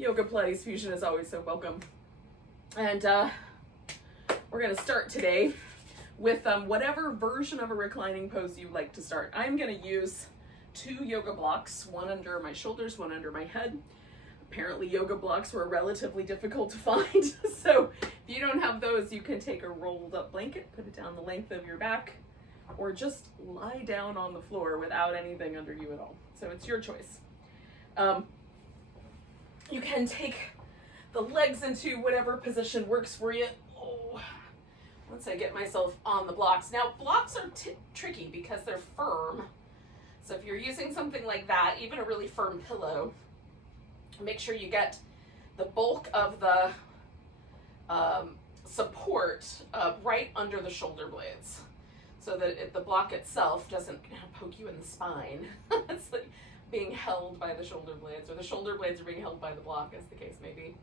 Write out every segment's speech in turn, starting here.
Yoga Pilates Fusion is always so welcome. And we're going to start today with whatever version of a reclining pose you like to start. I'm going to use 2 yoga blocks, one under my shoulders, one under my head. Apparently yoga blocks were relatively difficult to find. So if you don't have those, you can take a rolled up blanket, put it down the length of your back, or just lie down on the floor without anything under you at all. So it's your choice. You can take the legs into whatever position works for you. Oh, once I get myself on the blocks. Now blocks are tricky because they're firm. So if you're using something like that, even a really firm pillow, make sure you get the bulk of the support right under the shoulder blades, so that the block itself doesn't poke you in the spine. It's like being held by the shoulder blades, or the shoulder blades are being held by the block, as the case may be.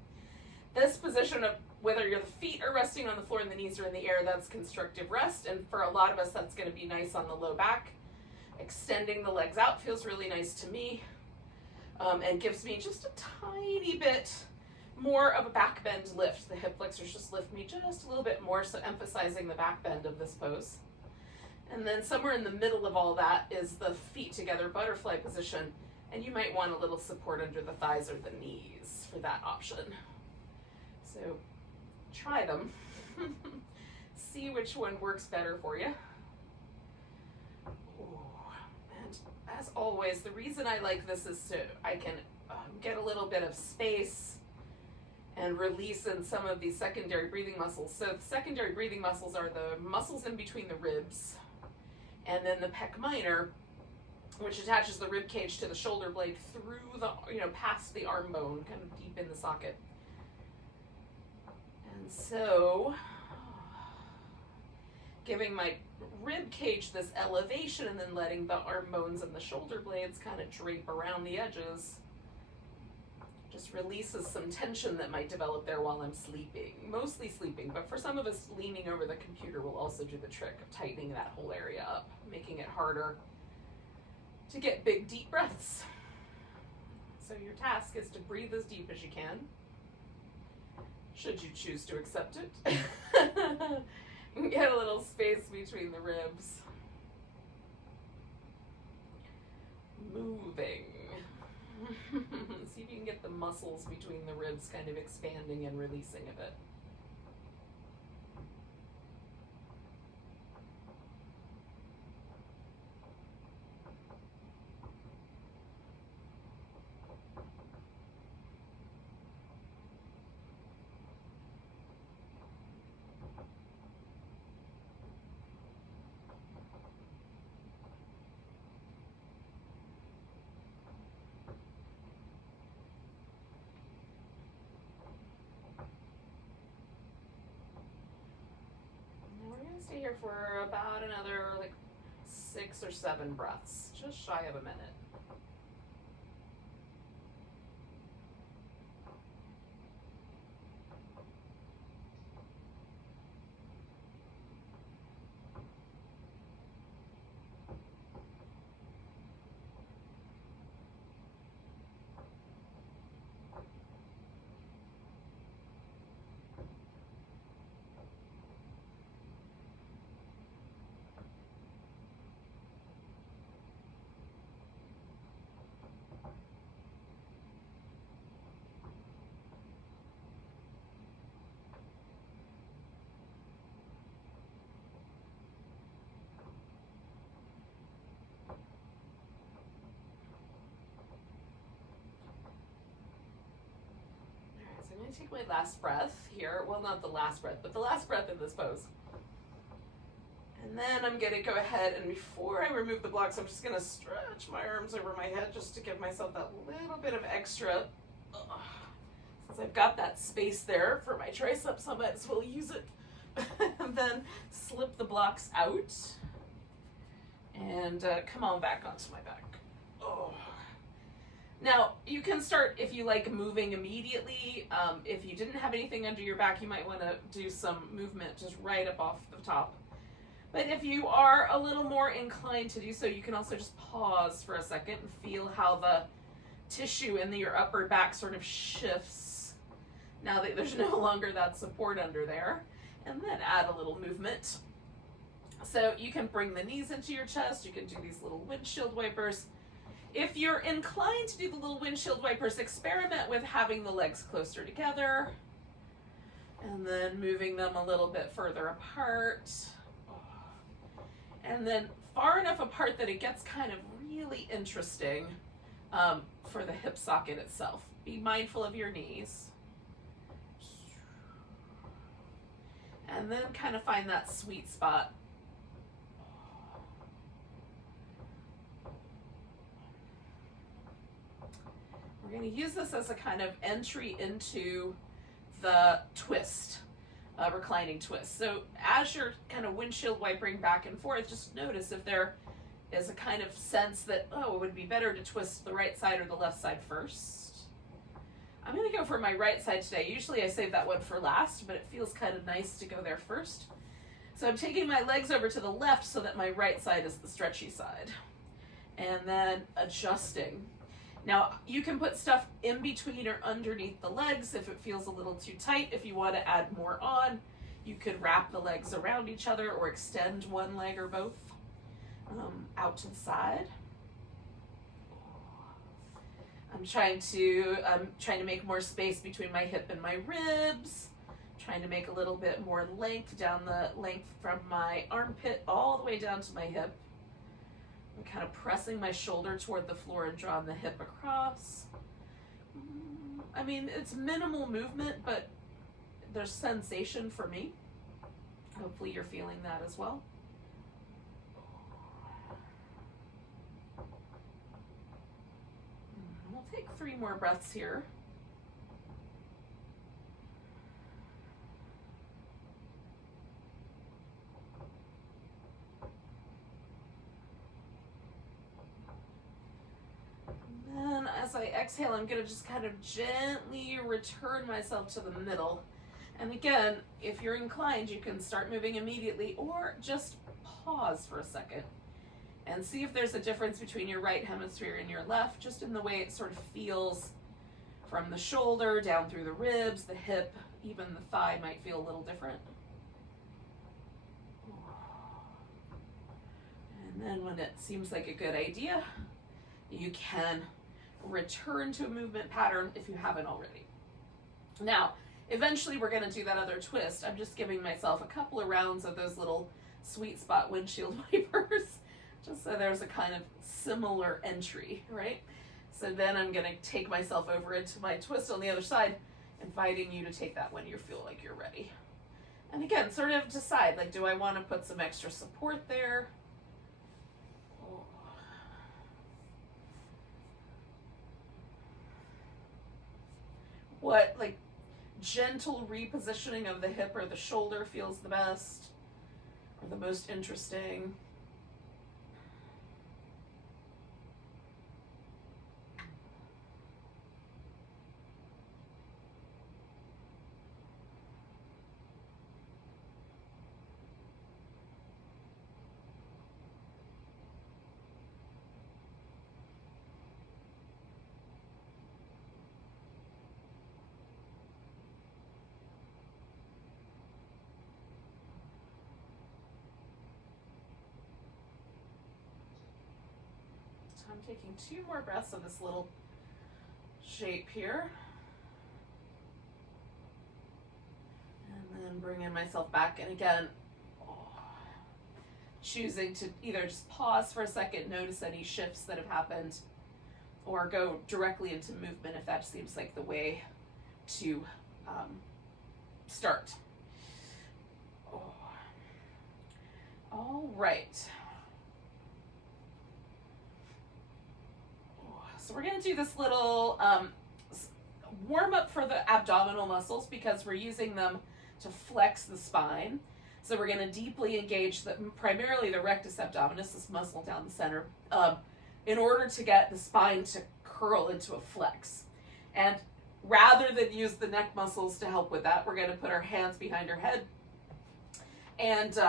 This position of whether your feet are resting on the floor and the knees are in the air, that's constructive rest, and for a lot of us that's going to be nice on the low back. Extending the legs out feels really nice to me. And gives me just a tiny bit more of a back bend lift. The hip flexors just lift me just a little bit more, so emphasizing the back bend of this pose. And then somewhere in the middle of all that is the feet together butterfly position, and you might want a little support under the thighs or the knees for that option. So try them. See which one works better for you. As always, the reason I like this is so I can get a little bit of space and release in some of these secondary breathing muscles. So the secondary breathing muscles are the muscles in between the ribs, and then the pec minor, which attaches the rib cage to the shoulder blade through the, past the arm bone, kind of deep in the socket. And so, giving my rib cage this elevation and then letting the arm bones and the shoulder blades kind of drape around the edges just releases some tension that might develop there while I'm sleeping, mostly sleeping, but for some of us, leaning over the computer will also do the trick of tightening that whole area up, making it harder to get big deep breaths. So your task is to breathe as deep as you can, should you choose to accept it. Get a little space between the ribs. Moving. See if you can get the muscles between the ribs kind of expanding and releasing a bit. Stay here for about another 6 or 7 breaths, just shy of a minute. I'm going to take my last breath here. Well, not the last breath, but the last breath in this pose. And then I'm going to go ahead, and before I remove the blocks, I'm just going to stretch my arms over my head just to give myself that little bit of extra. Since I've got that space there for my triceps, I might as well use it. And then slip the blocks out and come on back onto my back. Oh. Now, you can start, if you like, moving immediately. If you didn't have anything under your back, you might want to do some movement just right up off the top. But if you are a little more inclined to do so, you can also just pause for a second and feel how the tissue in your upper back sort of shifts now that there's no longer that support under there. And then add a little movement. So you can bring the knees into your chest. You can do these little windshield wipers. If you're inclined to do the little windshield wipers, experiment with having the legs closer together and then moving them a little bit further apart. And then far enough apart that it gets kind of really interesting for the hip socket itself. Be mindful of your knees. And then kind of find that sweet spot. We're going to use this as a kind of entry into the twist, reclining twist. So as you're kind of windshield wipering back and forth, just notice if there is a kind of sense that, oh, it would be better to twist the right side or the left side first. I'm going to go for my right side today. Usually I save that one for last, but it feels kind of nice to go there first. So I'm taking my legs over to the left so that my right side is the stretchy side. And then adjusting. Now, you can put stuff in between or underneath the legs if it feels a little too tight. If you want to add more on, you could wrap the legs around each other or extend one leg or both out to the side. I'm trying to make more space between my hip and my ribs. Trying to make a little bit more length down the length from my armpit all the way down to my hip. I'm kind of pressing my shoulder toward the floor and drawing the hip across. I mean, it's minimal movement, but there's sensation for me. Hopefully you're feeling that as well. We'll take 3 more breaths here. Then as I exhale, I'm going to just kind of gently return myself to the middle. And again, if you're inclined, you can start moving immediately or just pause for a second and see if there's a difference between your right hemisphere and your left, just in the way it sort of feels from the shoulder down through the ribs, the hip, even the thigh might feel a little different. And then when it seems like a good idea, you can return to a movement pattern if you haven't already. Now, eventually we're going to do that other twist. I'm just giving myself a couple of rounds of those little sweet spot windshield wipers, just so there's a kind of similar entry, right? So then I'm going to take myself over into my twist on the other side, inviting you to take that when you feel like you're ready. And again, sort of decide, like, do I want to put some extra support there? What, like, gentle repositioning of the hip or the shoulder feels the best or the most interesting? I'm taking 2 more breaths of this little shape here. And then bringing myself back. And again, choosing to either just pause for a second, notice any shifts that have happened, or go directly into movement if that seems like the way to start. All right. So we're going to do this little warm up for the abdominal muscles because we're using them to flex the spine. So we're going to deeply engage primarily the rectus abdominis, this muscle down the center, in order to get the spine to curl into a flex. And rather than use the neck muscles to help with that, we're going to put our hands behind our head and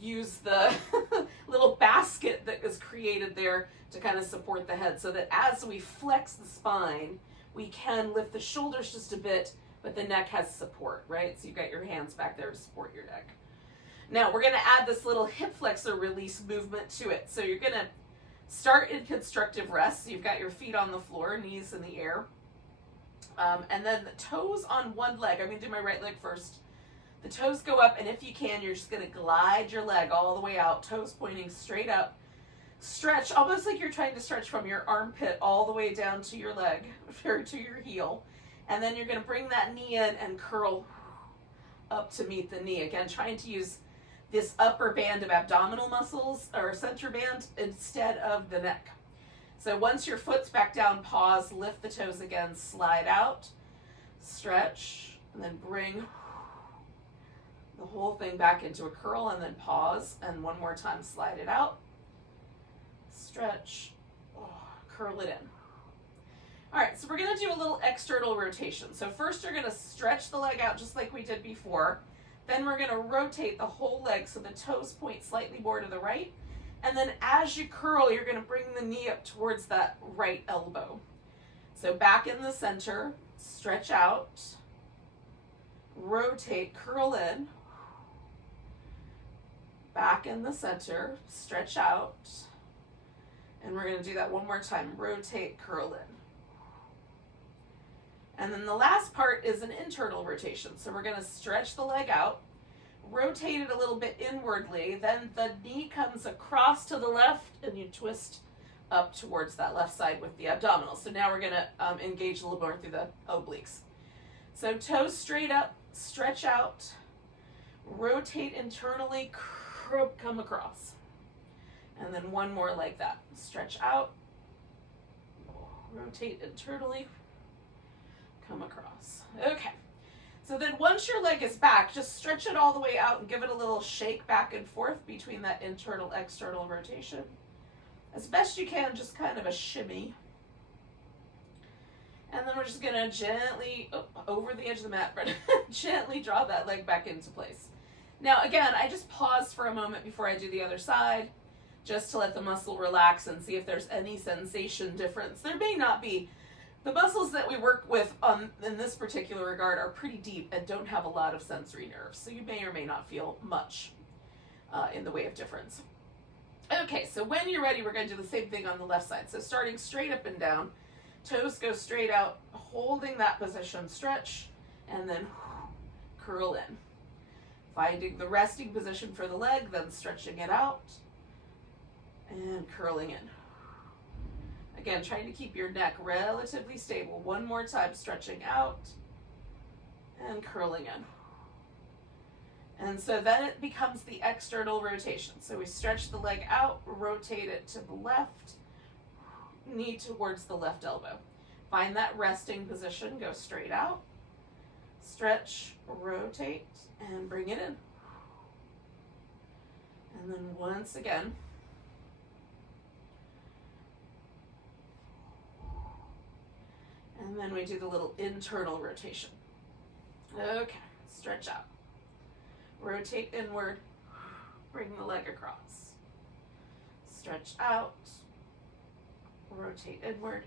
use the little basket that is created there to kind of support the head, so that as we flex the spine, we can lift the shoulders just a bit, but the neck has support, right? So you've got your hands back there to support your neck. Now we're gonna add this little hip flexor release movement to it. So you're gonna start in constructive rest. So you've got your feet on the floor, knees in the air. And then the toes on one leg. I'm gonna do my right leg first. The toes go up, and if you can, you're just gonna glide your leg all the way out, toes pointing straight up. Stretch, almost like you're trying to stretch from your armpit all the way down to your leg, or to your heel. And then you're gonna bring that knee in and curl up to meet the knee. Again, trying to use this upper band of abdominal muscles, or center band, instead of the neck. So once your foot's back down, pause, lift the toes again, slide out, stretch, and then bring the whole thing back into a curl, and then pause, and one more time, slide it out, stretch, curl it in. All right, so we're gonna do a little external rotation. So first you're gonna stretch the leg out just like we did before. Then we're gonna rotate the whole leg so the toes point slightly more to the right. And then as you curl, you're gonna bring the knee up towards that right elbow. So back in the center, stretch out, rotate, curl in. Back in the center, stretch out. And we're gonna do that one more time, rotate, curl in. And then the last part is an internal rotation. So we're gonna stretch the leg out, rotate it a little bit inwardly, then the knee comes across to the left and you twist up towards that left side with the abdominals. So now we're gonna engage a little more through the obliques. So toes straight up, stretch out, rotate internally, come across. And then one more like that. Stretch out, rotate internally, come across. Okay. So then once your leg is back, just stretch it all the way out and give it a little shake back and forth between that internal, external rotation. As best you can, just kind of a shimmy. And then we're just gonna gently, over the edge of the mat, but gently draw that leg back into place. Now again, I just pause for a moment before I do the other side, just to let the muscle relax and see if there's any sensation difference. There may not be. The muscles that we work with in this particular regard are pretty deep and don't have a lot of sensory nerves, so you may or may not feel much in the way of difference. Okay, so when you're ready, we're going to do the same thing on the left side. So starting straight up and down, toes go straight out, holding that position, stretch, and then curl in. Finding the resting position for the leg, then stretching it out, and curling in. Again, trying to keep your neck relatively stable. One more time, stretching out and curling in. And so then it becomes the external rotation. So we stretch the leg out, rotate it to the left, knee towards the left elbow. Find that resting position, go straight out, stretch, rotate, and bring it in. And then once again, and then we do the little internal rotation. Okay, stretch out. Rotate inward, bring the leg across. Stretch out, rotate inward.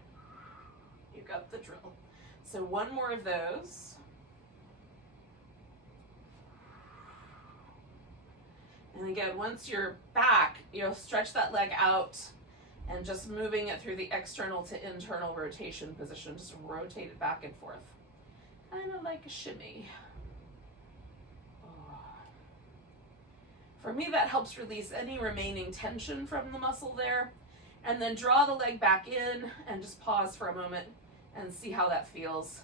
You got the drill. So one more of those. And again, once you're back, you'll stretch that leg out and just moving it through the external to internal rotation position. Just rotate it back and forth. Kind of like a shimmy. For me, that helps release any remaining tension from the muscle there. And then draw the leg back in and just pause for a moment and see how that feels.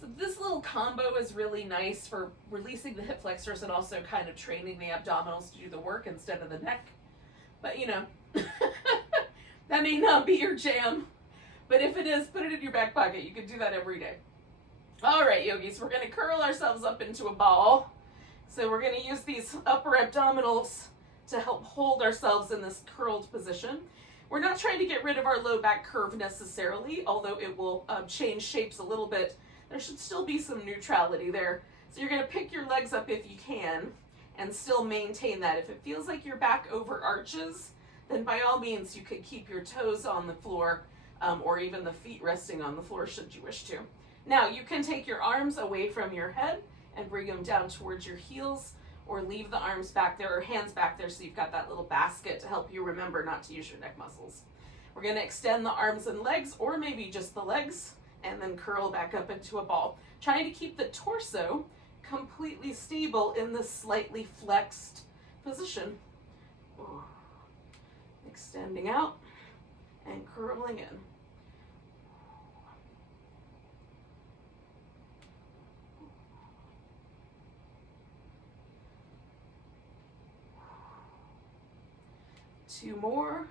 So this little combo is really nice for releasing the hip flexors and also kind of training the abdominals to do the work instead of the neck. But you know, that may not be your jam, but if it is, put it in your back pocket. You can do that every day. All right, yogis, we're gonna curl ourselves up into a ball. So we're gonna use these upper abdominals to help hold ourselves in this curled position. We're not trying to get rid of our low back curve necessarily, although it will change shapes a little bit. There should still be some neutrality there. So you're gonna pick your legs up if you can and still maintain that. If it feels like your back over arches, then by all means you could keep your toes on the floor, or even the feet resting on the floor should you wish to. Now you can take your arms away from your head and bring them down towards your heels, or leave the arms back there or hands back there so you've got that little basket to help you remember not to use your neck muscles. We're going to extend the arms and legs, or maybe just the legs, and then curl back up into a ball. Trying to keep the torso completely stable in this slightly flexed position. Extending out and curling in. Two more.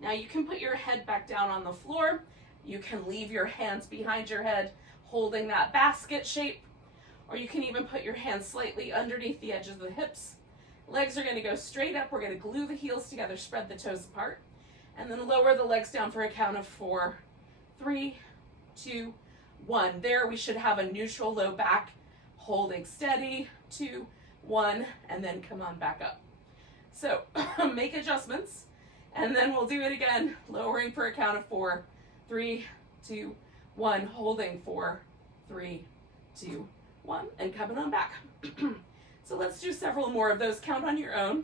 Now you can put your head back down on the floor. You can leave your hands behind your head holding that basket shape, or you can even put your hands slightly underneath the edges of the hips. Legs are going to go straight up. We're going to glue the heels together, spread the toes apart, and then lower the legs down for a count of 4. 3, 2, 1. There we should have a neutral low back, holding steady. 2, 1, and then come on back up. So make adjustments, and then we'll do it again, lowering for a count of 4. 3, 2, 1, holding 4, 3, 2, 1, and coming on back. So let's do several more of those. Count on your own.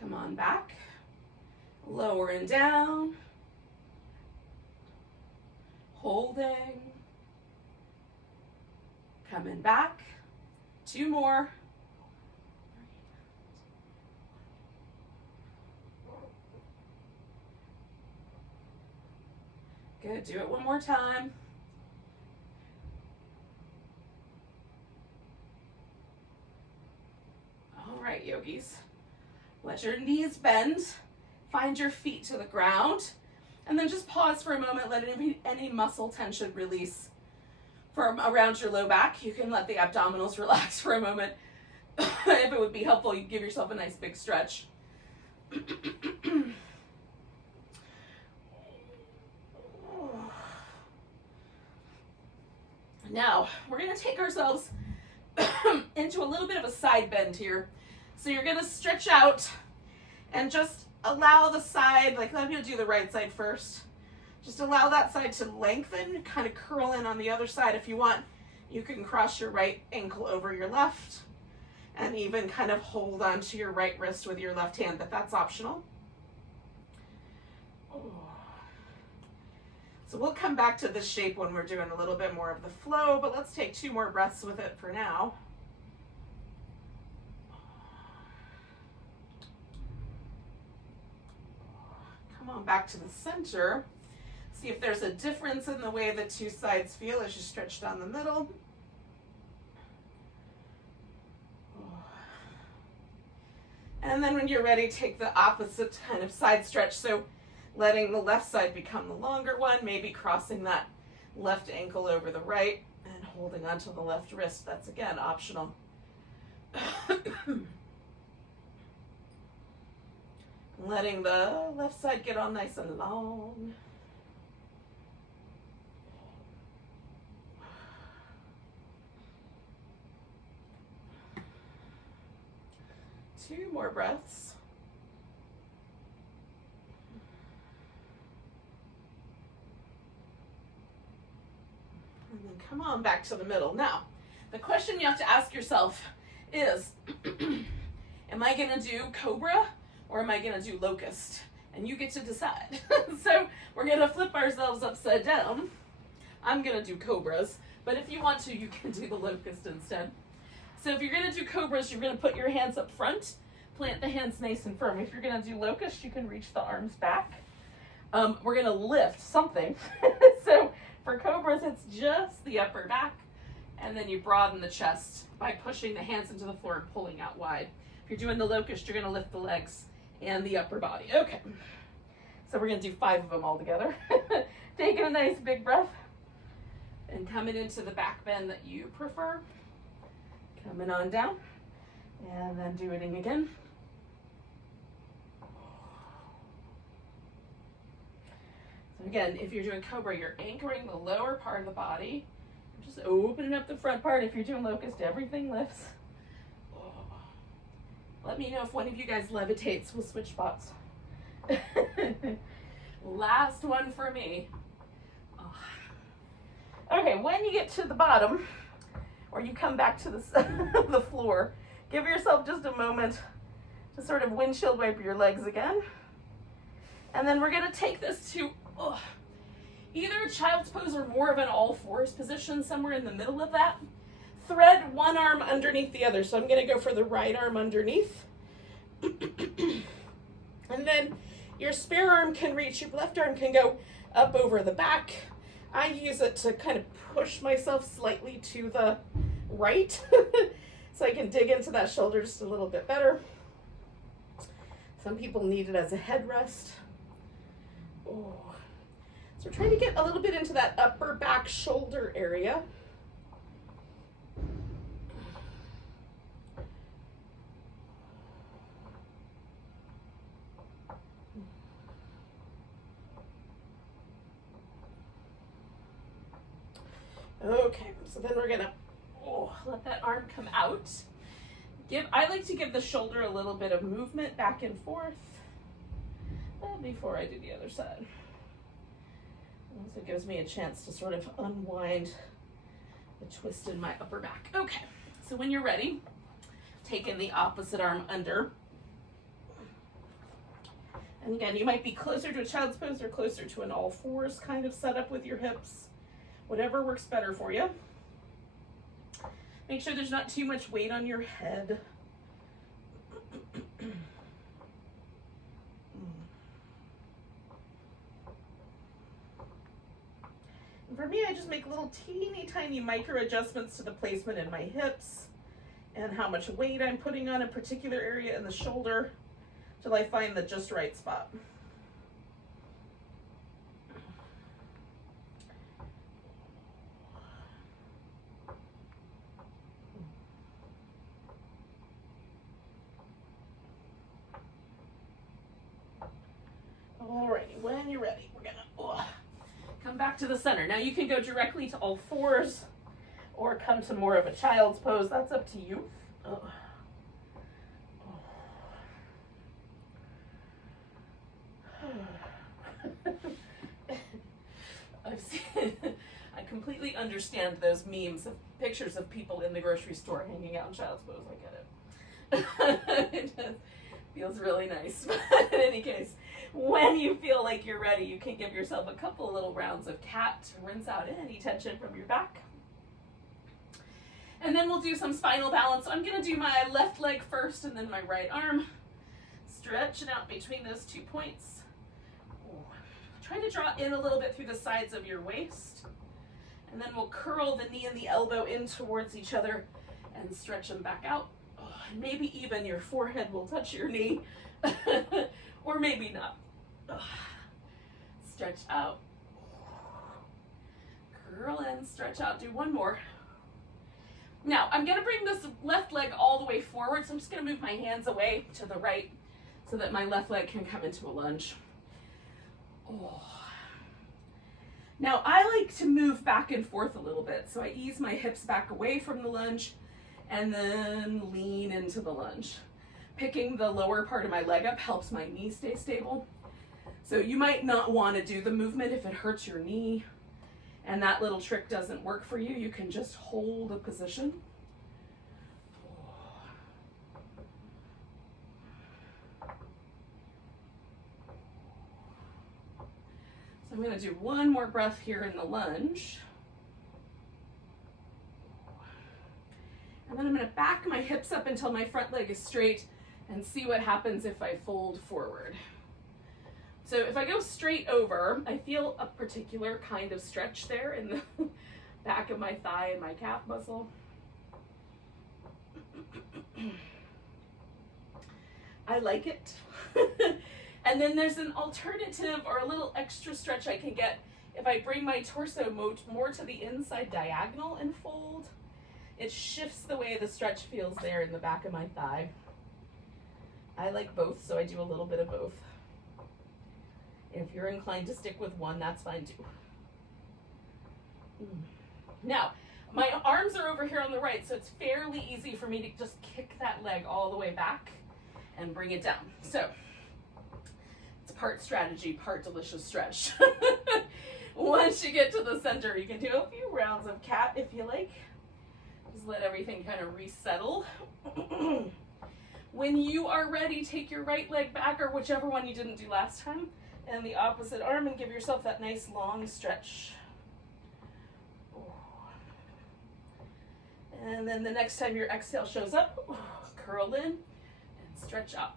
Come on back. Lower and down. Holding. Coming back. 2 more. Good. Do it one more time. All right, yogis. Let your knees bend. Find your feet to the ground. And then just pause for a moment. Let any muscle tension release from around your low back. You can let the abdominals relax for a moment. If it would be helpful, you give yourself a nice big stretch. Now, we're going to take ourselves into a little bit of a side bend here. So you're going to stretch out and just allow the side, like let me do the right side first. Just allow that side to lengthen, kind of curl in on the other side. If you want, you can cross your right ankle over your left and even kind of hold onto your right wrist with your left hand, but that's optional. So we'll come back to this shape when we're doing a little bit more of the flow, but let's take 2 more breaths with it for now. Come on back to the center. See if there's a difference in the way the 2 sides feel as you stretch down the middle. And then when you're ready, take the opposite kind of side stretch. So letting the left side become the longer one, maybe crossing that left ankle over the right and holding onto the left wrist. That's again optional. Letting the left side get all nice and long. Two more breaths. And then come on back to the middle. Now, the question you have to ask yourself is, am I going to do cobra or am I going to do locust? And you get to decide. So we're going to flip ourselves upside down. I'm going to do cobras, but if you want to, you can do the locust instead. So if you're going to do cobras, you're going to put your hands up front, plant the hands nice and firm. If you're going to do locust, you can reach the arms back. We're going to lift something. So for cobras, it's just the upper back, and then you broaden the chest by pushing the hands into the floor and pulling out wide. If you're doing the locust, you're going to lift the legs and the upper body. Okay, so we're going to do 5 of them all together. Taking a nice big breath and coming into the back bend that you prefer. Coming on down and then doing it again. So Again, if you're doing Cobra, you're anchoring the lower part of the body. Just opening up the front part. If you're doing Locust, everything lifts. Oh. Let me know if one of you guys levitates. We'll switch spots. Last one for me. Oh. Okay, when you get to the bottom, or you come back to the floor, give yourself just a moment to sort of windshield wiper your legs again. And then we're gonna take this to either a child's pose or more of an all fours position, somewhere in the middle of that. Thread one arm underneath the other. So I'm gonna go for the right arm underneath. And then your spare arm can reach, your left arm can go up over the back. I use it to kind of push myself slightly to the right so I can dig into that shoulder just a little bit better. Some people need it as a headrest. Oh. So we're trying to get a little bit into that upper back shoulder area. Okay, so then we're gonna let that arm come out. I like to give the shoulder a little bit of movement back and forth before I do the other side. So it gives me a chance to sort of unwind the twist in my upper back. Okay, so when you're ready, taking the opposite arm under. And again, you might be closer to a child's pose or closer to an all fours kind of setup with your hips. Whatever works better for you. Make sure there's not too much weight on your head. And for me, I just make little teeny tiny micro adjustments to the placement in my hips and how much weight I'm putting on a particular area in the shoulder till I find the just right spot. Alrighty, when you're ready, we're gonna come back to the center. Now you can go directly to all fours or come to more of a child's pose. That's up to you. I completely understand those memes of pictures of people in the grocery store hanging out in child's pose. I get it. It just feels really nice. But in any case, when you feel like you're ready, you can give yourself a couple little rounds of cat to rinse out any tension from your back. And then we'll do some spinal balance. So I'm going to do my left leg first and then my right arm. Stretching out between those 2 points. Try to draw in a little bit through the sides of your waist. And then we'll curl the knee and the elbow in towards each other and stretch them back out. And maybe even your forehead will touch your knee. Or maybe not. Stretch out. Curl in, stretch out. Do one more. Now, I'm going to bring this left leg all the way forward. So I'm just going to move my hands away to the right so that my left leg can come into a lunge. Now, I like to move back and forth a little bit. So I ease my hips back away from the lunge and then lean into the lunge. Picking the lower part of my leg up helps my knee stay stable. So you might not want to do the movement if it hurts your knee and that little trick doesn't work for you. You can just hold a position. So I'm going to do one more breath here in the lunge. And then I'm going to back my hips up until my front leg is straight and see what happens if I fold forward. So if I go straight over, I feel a particular kind of stretch there in the back of my thigh and my calf muscle. I like it. And then there's an alternative or a little extra stretch I can get if I bring my torso more to the inside diagonal and fold. It shifts the way the stretch feels there in the back of my thigh. I like both, so I do a little bit of both. If you're inclined to stick with one, that's fine too. Now, my arms are over here on the right, so it's fairly easy for me to just kick that leg all the way back and bring it down. So, it's part strategy, part delicious stretch. Once you get to the center, you can do a few rounds of cat if you like. Just let everything kind of resettle. When you are ready, take your right leg back, or whichever one you didn't do last time, and the opposite arm, and give yourself that nice long stretch. And then the next time your exhale shows up, curl in and stretch out.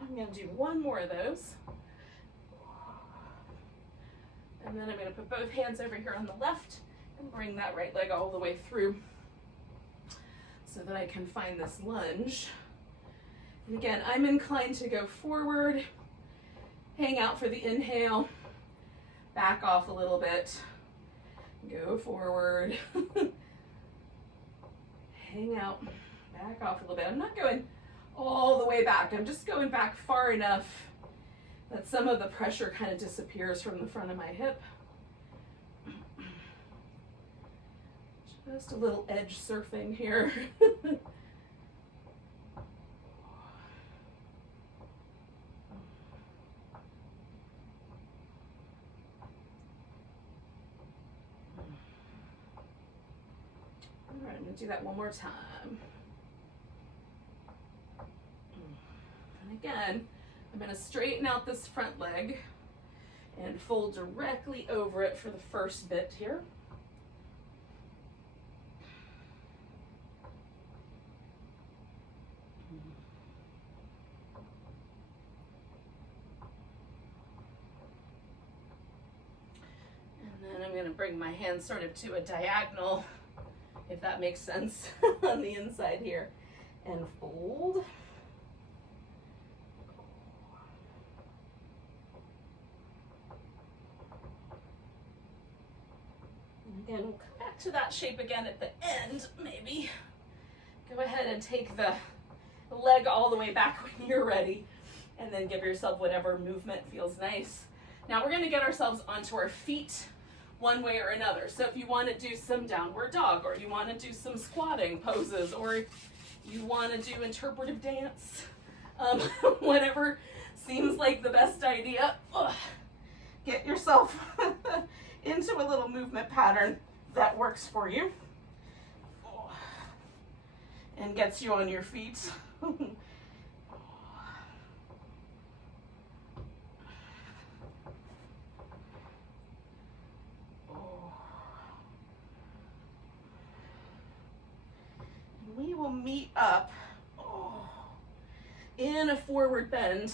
I'm going to do one more of those. And then I'm going to put both hands over here on the left and bring that right leg all the way through so that I can find this lunge. And again, I'm inclined to go forward, hang out for the inhale, back off a little bit, go forward, hang out, back off a little bit. I'm not going all the way back. I'm just going back far enough that some of the pressure kind of disappears from the front of my hip. Just a little edge surfing here. All right, I'm going to do that one more time. And again, I'm going to straighten out this front leg and fold directly over it for the first bit here. And then I'm going to bring my hand sort of to a diagonal, if that makes sense, on the inside here, and fold. And we'll come back to that shape again at the end, maybe. Go ahead and take the leg all the way back when you're ready, and then give yourself whatever movement feels nice. Now we're going to get ourselves onto our feet one way or another. So if you want to do some downward dog, or you want to do some squatting poses, or you want to do interpretive dance, whatever seems like the best idea, get yourself into a little movement pattern that works for you and gets you on your feet. We will meet up in a forward bend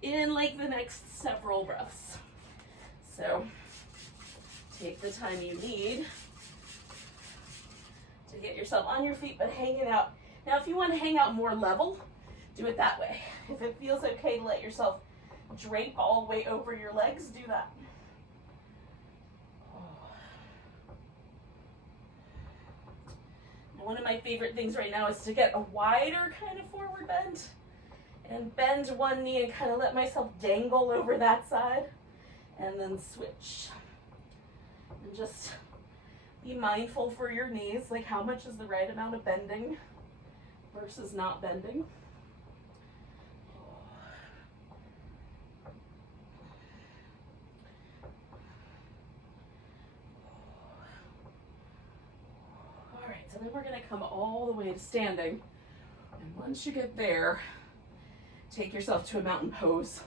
in like the next several breaths. So take the time you need to get yourself on your feet, but hang it out. Now, if you want to hang out more level, do it that way. If it feels okay to let yourself drape all the way over your legs, do that. One of my favorite things right now is to get a wider kind of forward bend and bend one knee and kind of let myself dangle over that side and then switch. And just be mindful for your knees, like how much is the right amount of bending versus not bending. So then we're going to come all the way to standing. And once you get there, take yourself to a mountain pose.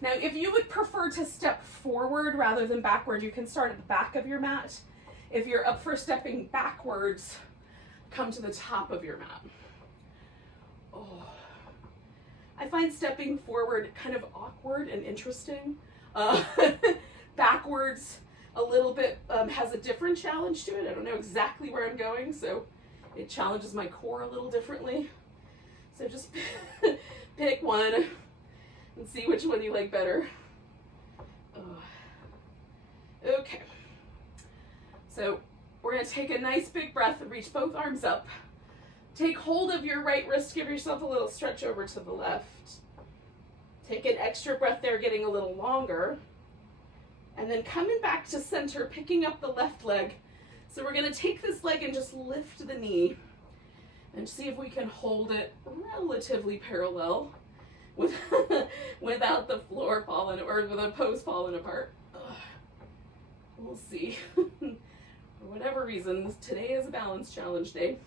Now, if you would prefer to step forward rather than backward, you can start at the back of your mat. If you're up for stepping backwards, come to the top of your mat. I find stepping forward kind of awkward and interesting. Backwards a little bit has a different challenge to it. I don't know exactly where I'm going, so it challenges my core a little differently. So just pick one and see which one you like better. Okay, So we're going to take a nice big breath and reach both arms up. Take hold of your right wrist, give yourself a little stretch over to the left. Take an extra breath there, getting a little longer. And then coming back to center, picking up the left leg. So we're going to take this leg and just lift the knee and see if we can hold it relatively parallel without the floor falling, or with the pose falling apart. We'll see. For whatever reason, today is a balance challenge day.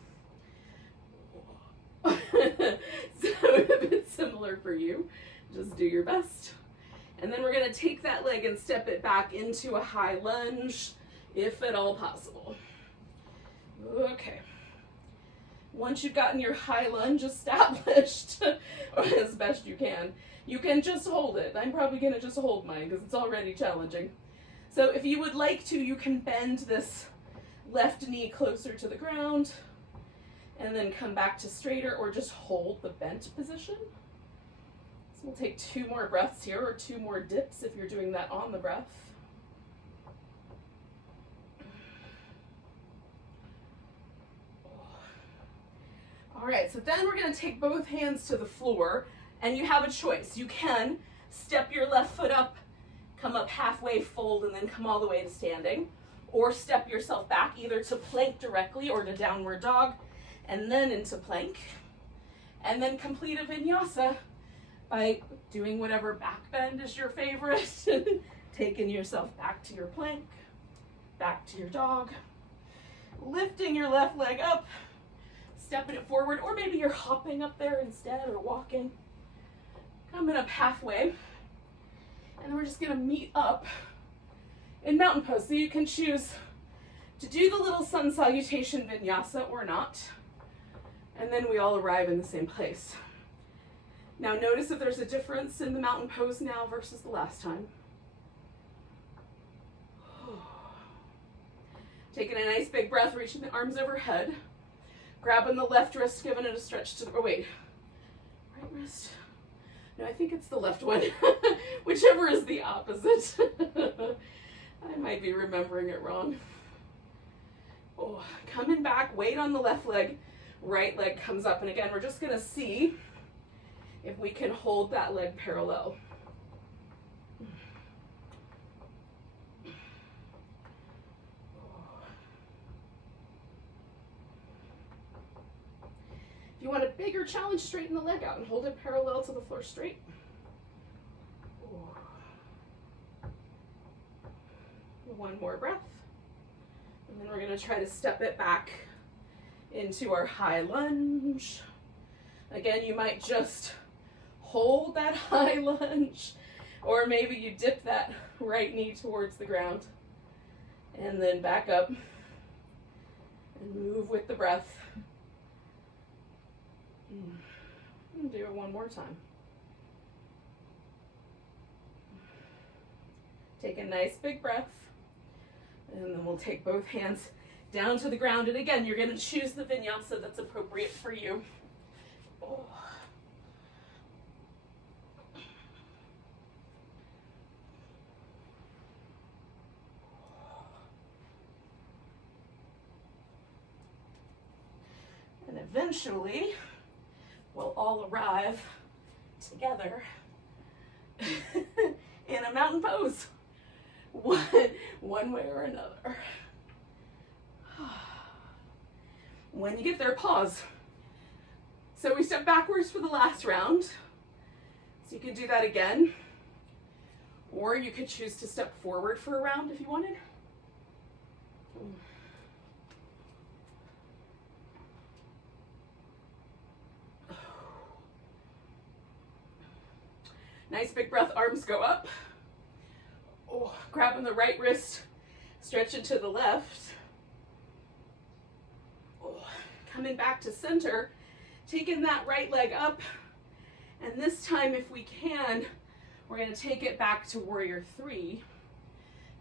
So if it's similar for you, just do your best. And then we're going to take that leg and step it back into a high lunge, if at all possible. Okay. Once you've gotten your high lunge established, or as best you can just hold it. I'm probably going to just hold mine because it's already challenging. So if you would like to, you can bend this left knee closer to the ground and then come back to straighter, or just hold the bent position. So we'll take 2 more breaths here, or 2 more dips if you're doing that on the breath. All right, so then we're going to take both hands to the floor, and you have a choice. You can step your left foot up, come up halfway, fold, and then come all the way to standing, or step yourself back either to plank directly or to downward dog, and then into plank, and then complete a vinyasa by doing whatever back bend is your favorite, taking yourself back to your plank, back to your dog, lifting your left leg up, stepping it forward, or maybe you're hopping up there instead, or walking, coming up halfway, and then we're just gonna meet up in mountain pose. So you can choose to do the little sun salutation vinyasa or not, and then we all arrive in the same place. Now notice if there's a difference in the mountain pose now versus the last time. Taking a nice big breath, reaching the arms overhead, grabbing the left wrist, giving it a stretch to the, oh wait, right wrist? No, I think it's the left one, whichever is the opposite. I might be remembering it wrong. Oh, coming back, weight on the left leg, right leg comes up, and again, we're just gonna see if we can hold that leg parallel. If you want a bigger challenge, straighten the leg out and hold it parallel to the floor straight. One more breath. And then we're going to try to step it back into our high lunge. Again, you might just hold that high lunge, or maybe you dip that right knee towards the ground and then back up and move with the breath. And do it one more time. Take a nice big breath, and then we'll take both hands down to the ground. And again, you're going to choose the vinyasa that's appropriate for you. Oh. And eventually, we'll all arrive together in a mountain pose, one way or another. When you get there, pause. So we step backwards for the last round. So you can do that again, or you could choose to step forward for a round if you wanted. Nice big breath, arms go up. Oh, grabbing the right wrist, stretching to the left. Oh, coming back to center, taking that right leg up. And this time, if we can, we're going to take it back to warrior 3,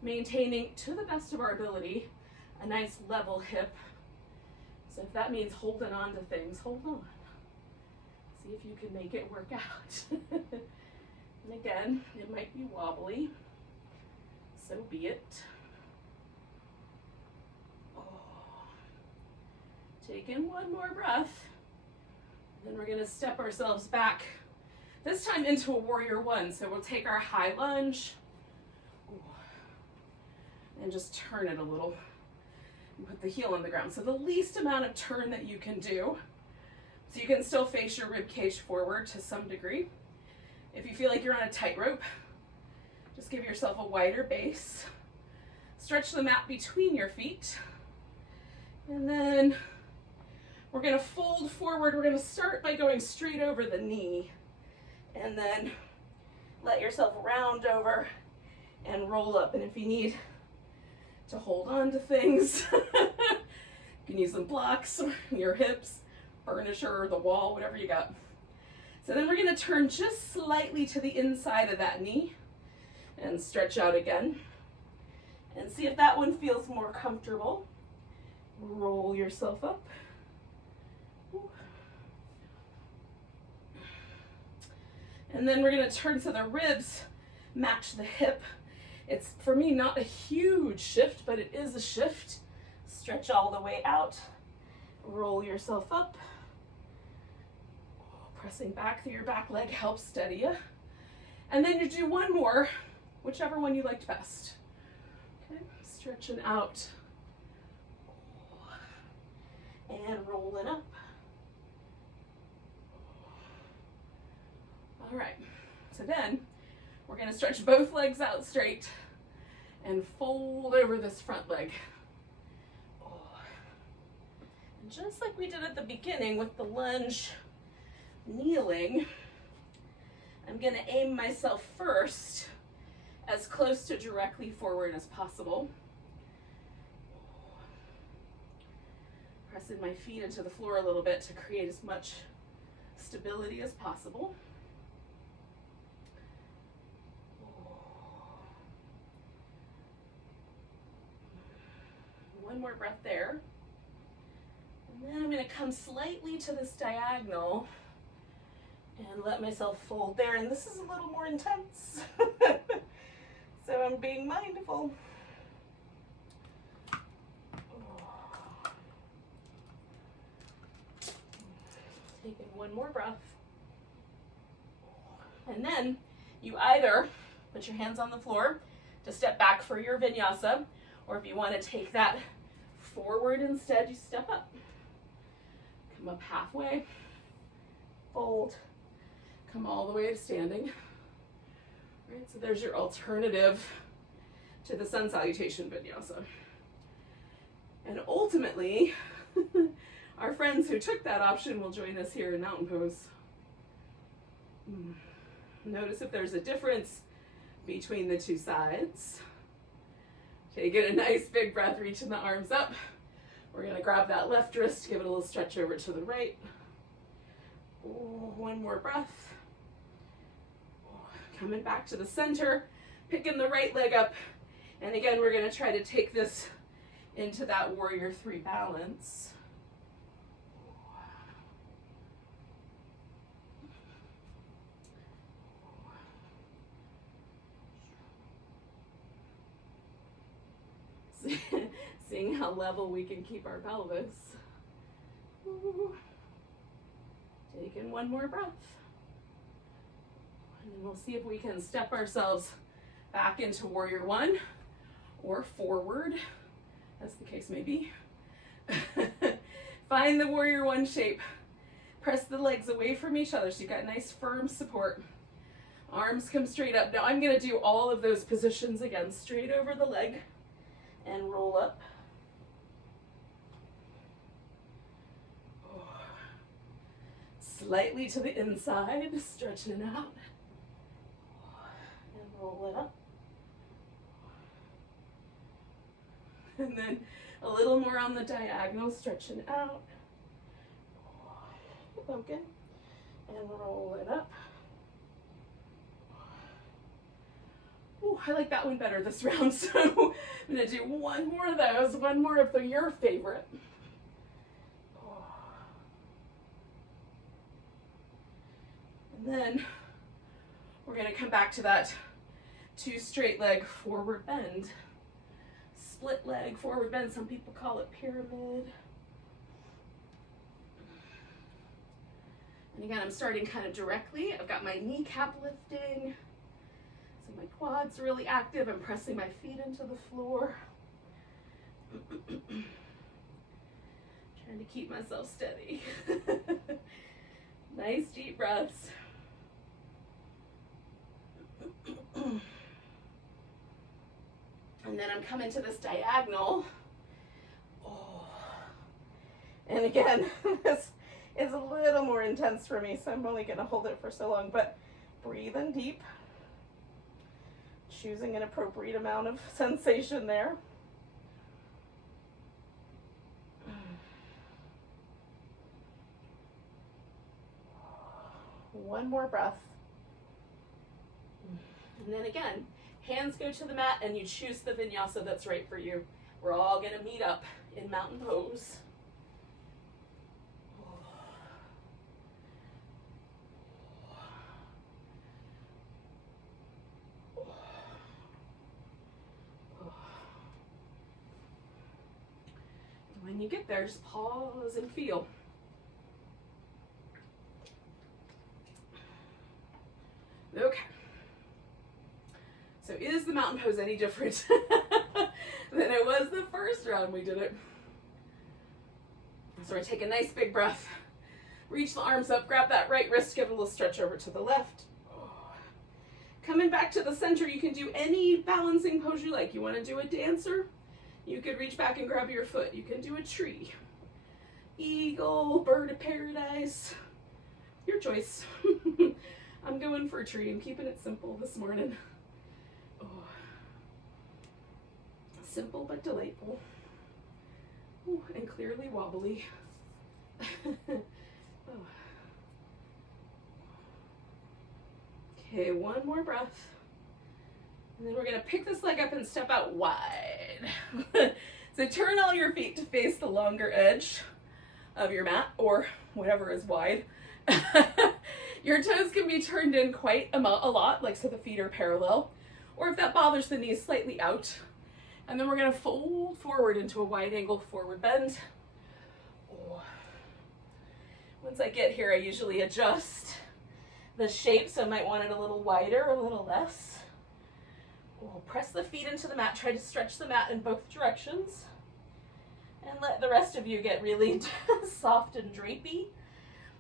maintaining, to the best of our ability, a nice level hip. So if that means holding on to things, hold on. See if you can make it work out. And again, it might be wobbly, so be it. Take in one more breath. Then we're gonna step ourselves back, this time into a warrior one. So we'll take our high lunge and just turn it a little and put the heel on the ground. So the least amount of turn that you can do. So you can still face your rib cage forward to some degree. If you feel like you're on a tightrope, just give yourself a wider base. Stretch the mat between your feet. And then we're gonna fold forward. We're gonna start by going straight over the knee. And then let yourself round over and roll up. And if you need to hold on to things, you can use some blocks, your hips, furniture, the wall, whatever you got. So then we're gonna turn just slightly to the inside of that knee and stretch out again. And see if that one feels more comfortable. Roll yourself up. And then we're gonna turn so the ribs match the hip. It's, for me, not a huge shift, but it is a shift. Stretch all the way out. Roll yourself up. Pressing back through your back leg helps steady you. And then you do one more, whichever one you liked best. Okay, stretching out. And rolling up. All right, so then we're gonna stretch both legs out straight and fold over this front leg. And just like we did at the beginning with the lunge kneeling, I'm gonna aim myself first as close to directly forward as possible. Pressing my feet into the floor a little bit to create as much stability as possible. One more breath there. And then I'm going to come slightly to this diagonal and let myself fold there. And this is a little more intense. So I'm being mindful. Taking one more breath. And then you either put your hands on the floor to step back for your vinyasa, or if you want to take that forward instead, you step up. Come up halfway, fold, come all the way to standing. Right, so there's your alternative to the sun salutation vinyasa. And ultimately, our friends who took that option will join us here in mountain pose. Notice if there's a difference between the two sides. Taking a nice big breath, reaching the arms up. We're gonna grab that left wrist, give it a little stretch over to the right. One more breath. Coming back to the center, picking the right leg up. And again, we're gonna try to take this into that warrior three balance. Seeing how level we can keep our pelvis. Taking one more breath. And then we'll see if we can step ourselves back into warrior one or forward, as the case may be. Find the warrior one shape. Press the legs away from each other so you've got nice firm support. Arms come straight up. Now I'm going to do all of those positions again, straight over the leg and roll up. Slightly to the inside, stretching it out. And roll it up. And then a little more on the diagonal, stretching out. Pumpkin. And roll it up. Ooh, I like that one better this round, so I'm going to do one more of those, one more of your favorite. And then we're going to come back to that two straight leg forward bend. Split leg forward bend, some people call it pyramid. And again, I'm starting kind of directly. I've got my kneecap lifting. So my quads are really active. I'm pressing my feet into the floor. Trying to keep myself steady. Nice deep breaths. And then I'm coming to this diagonal. Oh. And again, this is a little more intense for me, so I'm only going to hold it for so long, but breathe in deep. Choosing an appropriate amount of sensation there. One more breath. And then again, hands go to the mat and you choose the vinyasa that's right for you. We're all going to meet up in mountain pose. When you get there, just pause and feel. Okay. So is the mountain pose any different than it was the first round we did it? So I take a nice big breath, reach the arms up, grab that right wrist, give it a little stretch over to the left. Coming back to the center, you can do any balancing pose you like. You want to do a dancer? You could reach back and grab your foot. You can do a tree, eagle, bird of paradise, your choice. I'm going for a tree. I'm keeping it simple this morning. Oh. Simple but delightful. Ooh, and clearly wobbly. Oh. Okay, one more breath. And then we're going to pick this leg up and step out wide. So turn all your feet to face the longer edge of your mat, or whatever is wide. Your toes can be turned in quite a lot, like so the feet are parallel, or if that bothers the knees, slightly out. And then we're going to fold forward into a wide angle forward bend. Oh. Once I get here, I usually adjust the shape, so I might want it a little wider or a little less. Oh, press the feet into the mat, try to stretch the mat in both directions, and let the rest of you get really soft and drapey.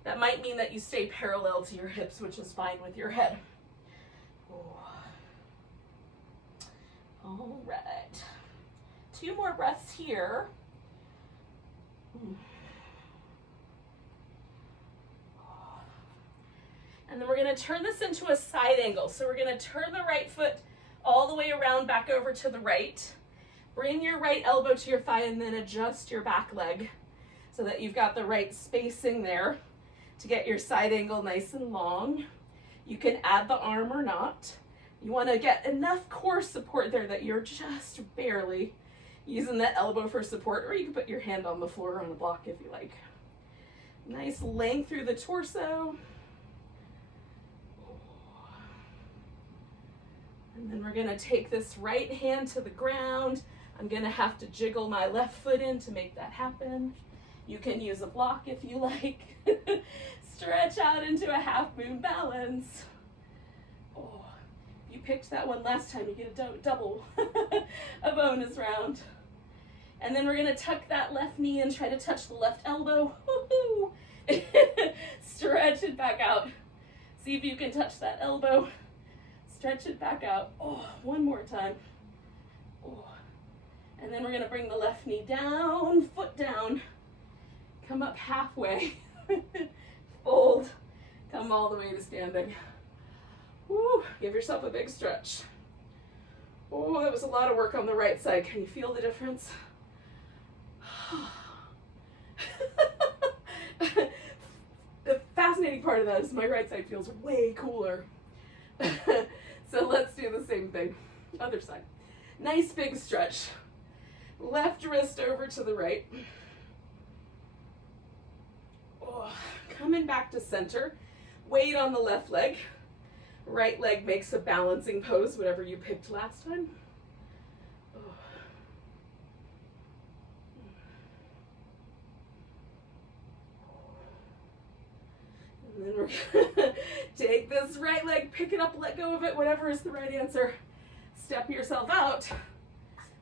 That might mean that you stay parallel to your hips, which is fine with your head. All right. 2 more breaths here. And then we're going to turn this into a side angle. So we're going to turn the right foot all the way around back over to the right. Bring your right elbow to your thigh and then adjust your back leg so that you've got the right spacing there to get your side angle nice and long. You can add the arm or not. You want to get enough core support there that you're just barely using that elbow for support, or you can put your hand on the floor on a block if you like. Nice length through the torso. And then we're going to take this right hand to the ground. I'm going to have to jiggle my left foot in to make that happen. You can use a block if you like. Stretch out into a half moon balance. Oh, you picked that one last time, you get a double, a bonus round. And then we're going to tuck that left knee and try to touch the left elbow. Woo-hoo. Stretch it back out. See if you can touch that elbow. Stretch it back out. Oh, one more time. Oh. And then we're going to bring the left knee down, foot down. Come up halfway. Fold. Come all the way to standing. Woo. Give yourself a big stretch. Oh, that was a lot of work on the right side. Can you feel the difference? The fascinating part of that is my right side feels way cooler. So let's do the same thing. Other side. Nice big stretch. Left wrist over to the right. Oh, coming back to center. Weight on the left leg. Right leg makes a balancing pose, whatever you picked last time. Oh. And And then we're gonna take this right leg, pick it up, let go of it, whatever is the right answer. Step yourself out.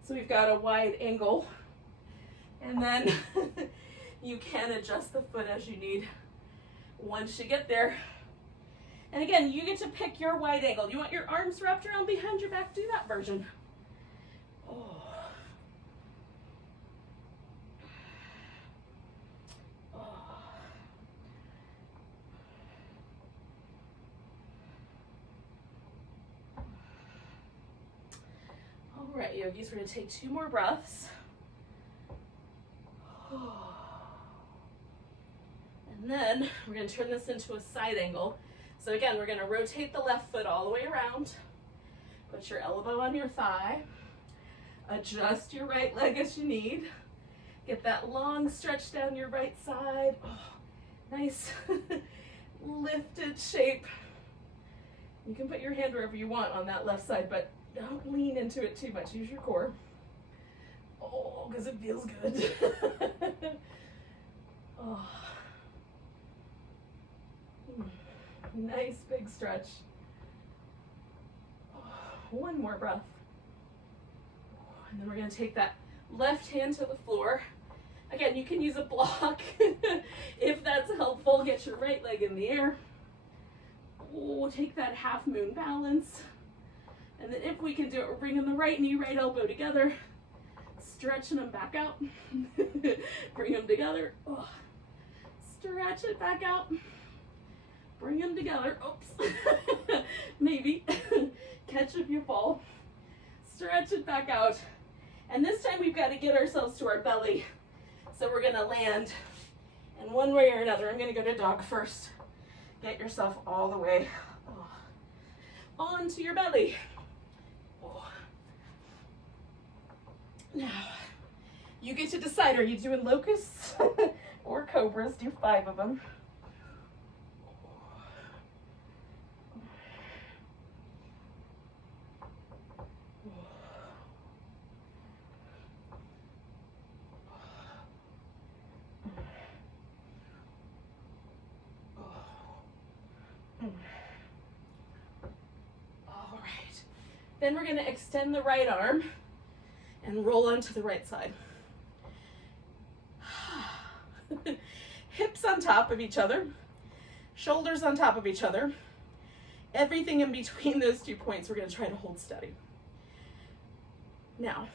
So we've got a wide angle. And then you can adjust the foot as you need once you get there. And again, you get to pick your wide angle. You want your arms wrapped around behind your back? Do that version. Oh. All right, yogis, we're going to take 2 more breaths. And then we're going to turn this into a side angle. So again, we're going to rotate the left foot all the way around. Put your elbow on your thigh. Adjust your right leg as you need. Get that long stretch down your right side. Oh, nice lifted shape. You can put your hand wherever you want on that left side, but don't lean into it too much. Use your core. Oh, because it feels good. Oh. Nice big stretch. Oh, 1 more breath. And then we're going to take that left hand to the floor. Again, you can use a block if that's helpful. Get your right leg in the air. Oh, take that half moon balance. And then if we can do it, we're bringing the right knee, right elbow together. Stretching them back out. Bring them together. Oh. Stretch it back out. Bring them together. Oops. Maybe. Catch if you fall. Stretch it back out. And this time we've got to get ourselves to our belly. So we're going to land. And one way or another, I'm going to go to dog first. Get yourself all the way onto your belly. Now, you get to decide, are you doing locusts or cobras? Do 5 of them. All right. Then we're going to extend the right arm and roll onto the right side. Hips on top of each other, shoulders on top of each other. Everything in between those 2 points, we're going to try to hold steady. Now,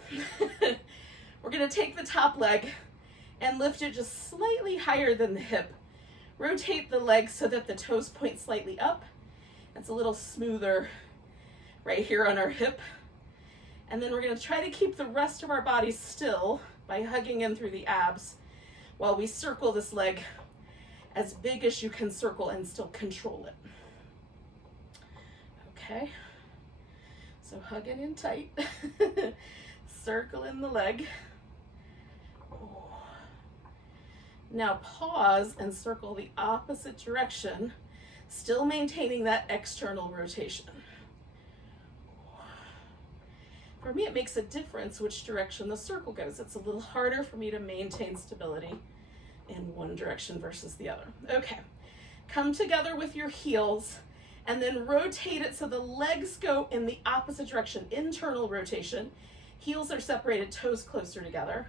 we're going to take the top leg and lift it just slightly higher than the hip. Rotate the leg so that the toes point slightly up. It's a little smoother right here on our hip. And then we're going to try to keep the rest of our body still by hugging in through the abs while we circle this leg as big as you can circle and still control it. Okay, so hugging in tight, circling the leg. Now pause and circle the opposite direction, still maintaining that external rotation. For me, it makes a difference which direction the circle goes. It's a little harder for me to maintain stability in one direction versus the other. Okay, come together with your heels and then rotate it so the legs go in the opposite direction, internal rotation. Heels are separated, toes closer together.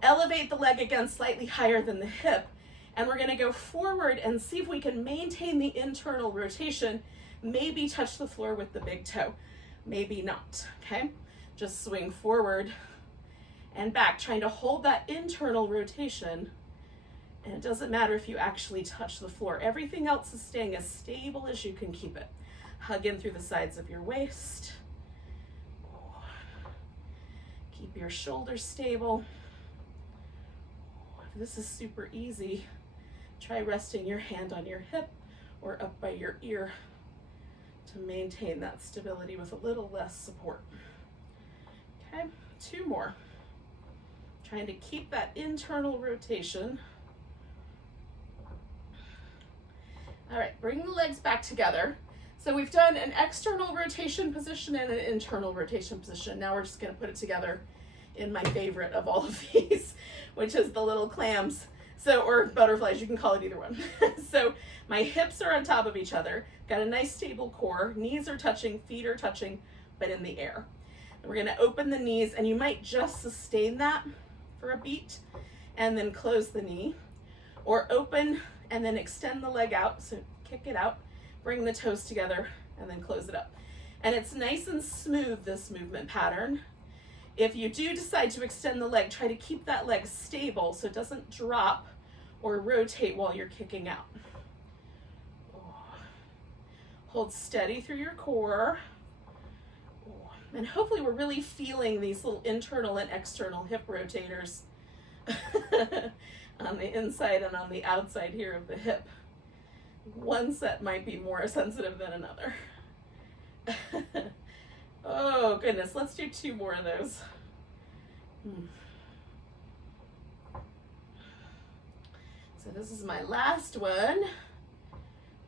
Elevate the leg again slightly higher than the hip, and we're gonna go forward and see if we can maintain the internal rotation, maybe touch the floor with the big toe, maybe not, okay? Just swing forward and back, trying to hold that internal rotation. And it doesn't matter if you actually touch the floor. Everything else is staying as stable as you can keep it. Hug in through the sides of your waist. Keep your shoulders stable. If this is super easy, try resting your hand on your hip or up by your ear to maintain that stability with a little less support. Okay, 2 more. Trying to keep that internal rotation. All right, bring the legs back together. So we've done an external rotation position and an internal rotation position. Now we're just gonna put it together in my favorite of all of these, which is the little clams. So, or butterflies, you can call it either one. So my hips are on top of each other, got a nice stable core, knees are touching, feet are touching, but in the air. And we're gonna open the knees, and you might just sustain that for a beat and then close the knee, or open and then extend the leg out, so kick it out, bring the toes together, and then close it up. And it's nice and smooth, this movement pattern. If you do decide to extend the leg, try to keep that leg stable so it doesn't drop or rotate while you're kicking out. Hold steady through your core. And hopefully we're really feeling these little internal and external hip rotators on the inside and on the outside here of the hip. One set might be more sensitive than another. Oh goodness, let's do 2 more of those. So this is my last one.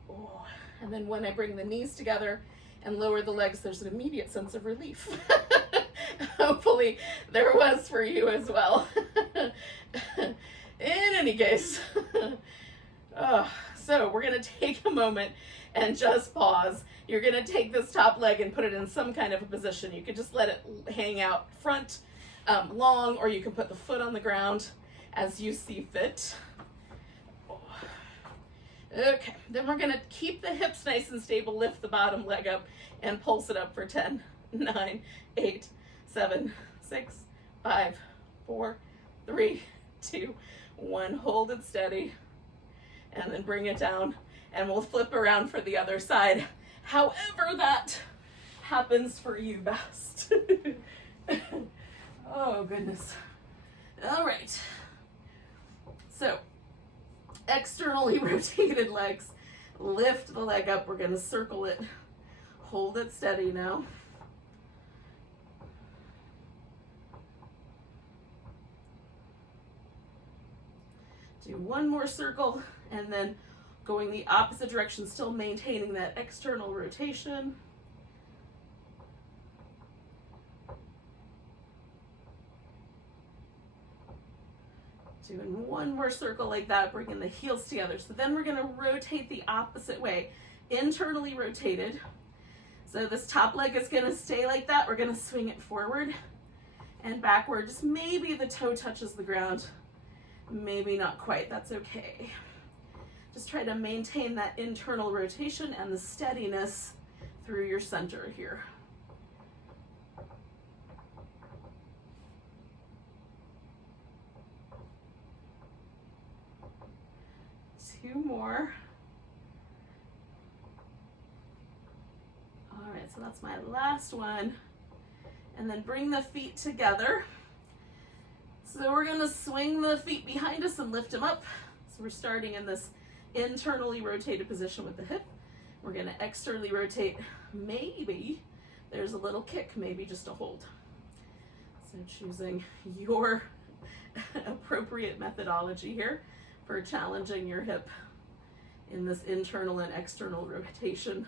Oh, and then when I bring the knees together and lower the legs, there's an immediate sense of relief. Hopefully there was for you as well. In any case, so we're gonna take a moment and just pause. You're gonna take this top leg and put it in some kind of a position. You could just let it hang out front, long, or you can put the foot on the ground as you see fit. Okay, then we're gonna keep the hips nice and stable, lift the bottom leg up and pulse it up for 10, 9, 8, 7, 6, 5, 4, 3, 2, 1. Hold it steady and then bring it down, and we'll flip around for the other side. However that happens for you best. Oh goodness. All right. So externally rotated legs, lift the leg up. We're gonna circle it, hold it steady now. Do 1 more circle, and then going the opposite direction, still maintaining that external rotation. Doing 1 more circle like that, bringing the heels together. So then we're gonna rotate the opposite way, internally rotated. So this top leg is gonna stay like that. We're gonna swing it forward and backward. Just maybe the toe touches the ground. Maybe not quite, that's okay. Just try to maintain that internal rotation and the steadiness through your center here. Two more. All right, so that's my last one. And then bring the feet together. So we're gonna swing the feet behind us and lift them up. So we're starting in this internally rotated position with the hip. We're gonna externally rotate. Maybe there's a little kick, maybe just a hold. So choosing your appropriate methodology here for challenging your hip in this internal and external rotation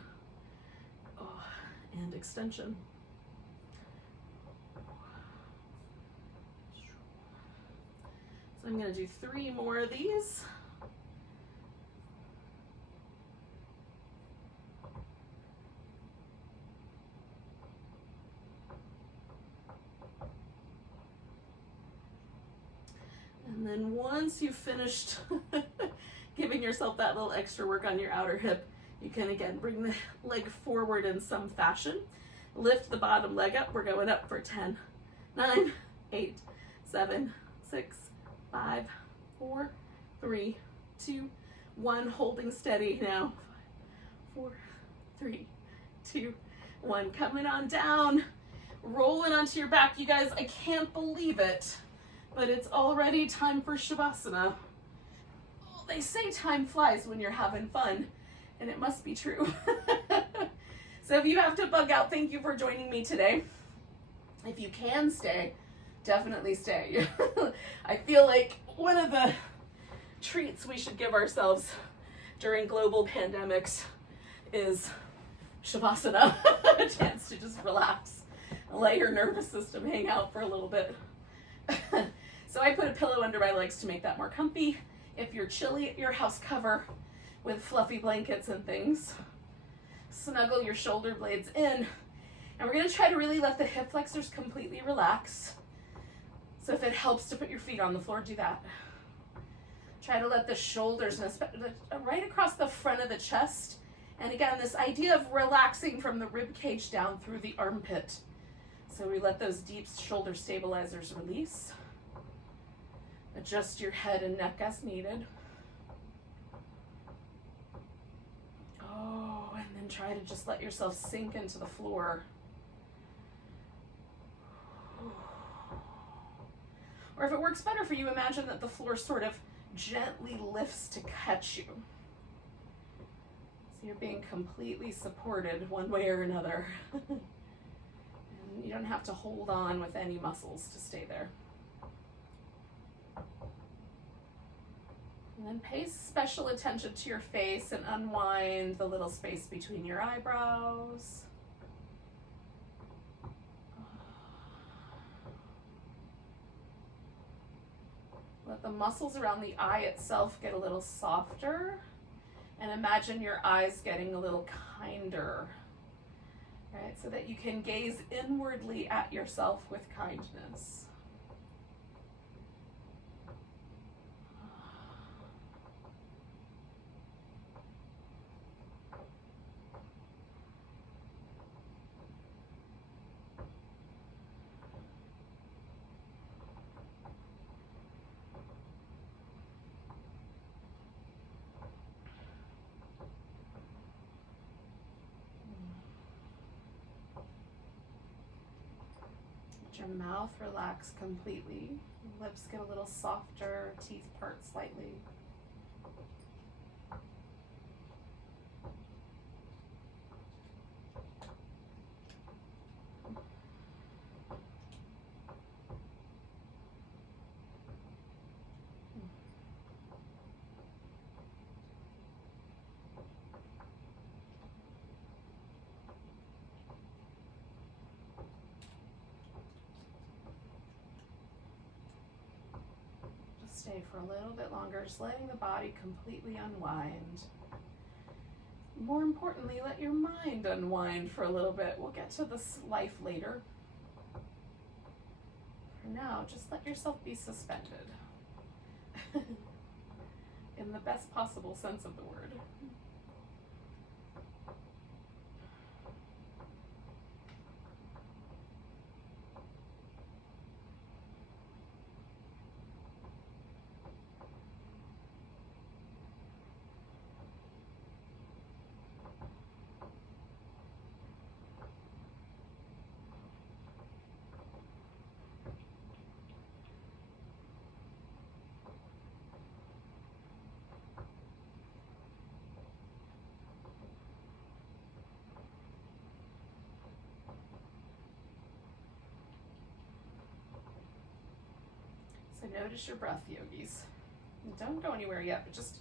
and extension. So I'm going to do 3 more of these. And then once you've finished giving yourself that little extra work on your outer hip, you can again bring the leg forward in some fashion. Lift the bottom leg up. We're going up for 10, 9, 8, 7, 6, 5, 4, 3, 2, 1. Holding steady now. 4, 3, 2, 1. Coming on down. Rolling onto your back. You guys, I can't believe it, but it's already time for Shavasana. Oh, they say time flies when you're having fun, and it must be true. So if you have to bug out, thank you for joining me today. If you can stay, definitely stay. I feel like one of the treats we should give ourselves during global pandemics is Shavasana, a chance to just relax, let your nervous system hang out for a little bit. So I put a pillow under my legs to make that more comfy. If you're chilly at your house, cover with fluffy blankets and things. Snuggle your shoulder blades in. And we're going to try to really let the hip flexors completely relax. So if it helps to put your feet on the floor, do that. Try to let the shoulders right across the front of the chest. And again, this idea of relaxing from the rib cage down through the armpit. So we let those deep shoulder stabilizers release. Adjust your head and neck as needed. Oh, and then try to just let yourself sink into the floor. Or if it works better for you, imagine that the floor sort of gently lifts to catch you. So you're being completely supported one way or another. And you don't have to hold on with any muscles to stay there. And then pay special attention to your face and unwind the little space between your eyebrows. Let the muscles around the eye itself get a little softer, and imagine your eyes getting a little kinder, right? So that you can gaze inwardly at yourself with kindness. Your mouth relax completely. Lips get a little softer, teeth part slightly. Stay for a little bit longer, just letting the body completely unwind. More importantly, let your mind unwind for a little bit. We'll get to this life later. For now, just let yourself be suspended. In the best possible sense of the word. So notice your breath, yogis. And don't go anywhere yet, but just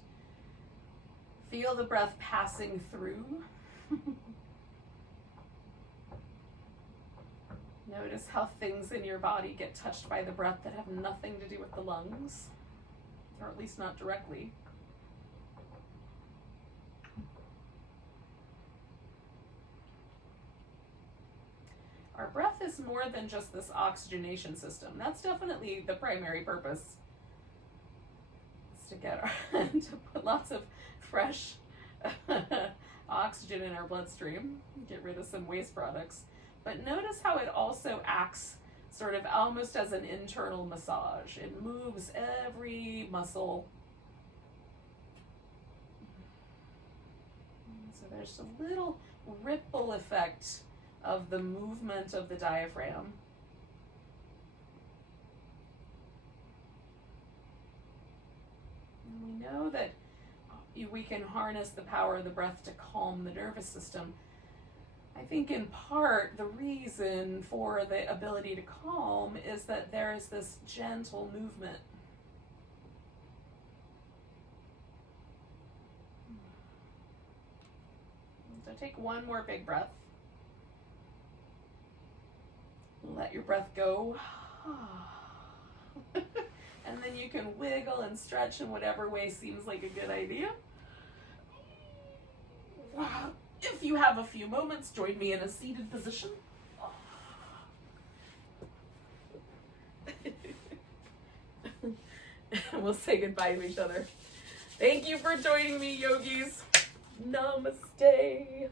feel the breath passing through. Notice how things in your body get touched by the breath that have nothing to do with the lungs, or at least not directly. Our breath is more than just this oxygenation system. That's definitely the primary purpose. Is to get to put lots of fresh oxygen in our bloodstream, get rid of some waste products. But notice how it also acts sort of almost as an internal massage. It moves every muscle. So there's a little ripple effect of the movement of the diaphragm. And we know that we can harness the power of the breath to calm the nervous system. I think in part the reason for the ability to calm is that there is this gentle movement. So take one more big breath. Let your breath go. And And then you can wiggle and stretch in whatever way seems like a good idea. If you have a few moments, join me in a seated position. We'll say goodbye to each other. Thank you for joining me, yogis. Namaste.